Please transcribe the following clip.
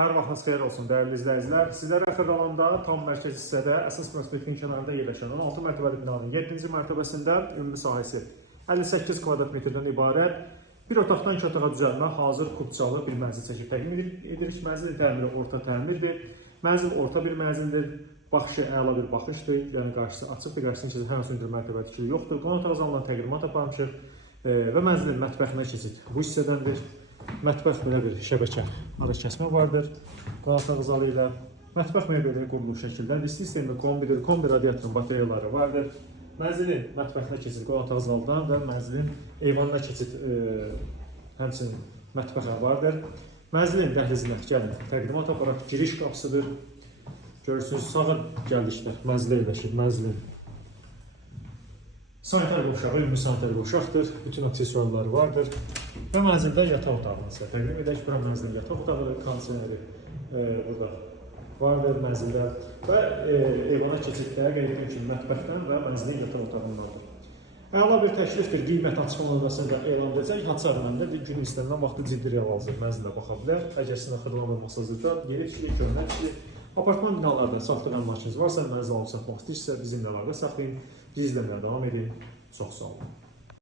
Hər vaxtınız xeyir olsun dəyərli izləyicilər. Sizlərə Xırdalanda tam mərkəz hissədə əsas prospektin kənarında yerləşən 16 mərtəbəli binanın 7-ci mərtəbəsində ümumi sahəsi 58 kvadrat metrdən ibarət bir otaqdan 2 otağa düzəlmə hazır kubçalı bir mənzil çəkib təqdim edirik. Mənzil təmiri orta təmirdir. Mənzil orta bir mənzildir. Baxışı əla bir baxışdır. Yəni qarşısı açıqdır. Qarşısında isə hər hansı bir mərtəbə tikili yoxdur. Qonaq otaq zalından təqdimat aparmışıq və mənzilin mətbəxinə keçid bu hissədəndir. Mətbəx belə bir şəbəkə ara kəsmə vardır. Qonaq otağı zalı ilə mətbəx mebeli qurulmuş şəkildədir. İsti sistemli kombidir. Kombi radiatorun batareyaları vardır. Mənzilin mətbəxinə keçid qonaq otağı zalından və mənzilin eyvanına keçid həmçinin mətbəxə vardır. Mənzilin dəhlizinə gəlin təqdimat aparaq giriş qapısıdır. Görürsünüz sağa gəldikdə mənzilə yerləşir. Mənzilin sanitar qovşağı, ümumi sanitar qovşaqdır. Bütün aksesuarları vardır. Və mənzildə yataq otağını sizə təqdim edək. Bura mənzilin yataq otağı, kondisioneri burada vardır mənzildə. Və eyvana keçiddə qeyd etdiyim kimi mətbəxdən və mənzilin yataq otağındandır. Əla bir təklifdir, qiymət açıqlamasını da elan edəcək. Hadsə əmrində gün istənilən vaxtı ciddi real hazır mənzilə baxa bilər. Əgər sizin xırdalanılmasınızda, yeri kişilik, görünək ki, apartman binalardan saxlıq əmlakınız varsa, mənzil alıb satmaq istəyirsə, bizimlə əlaqə saxlayın. Biz izləməyə davam edin. Çox sağ olun.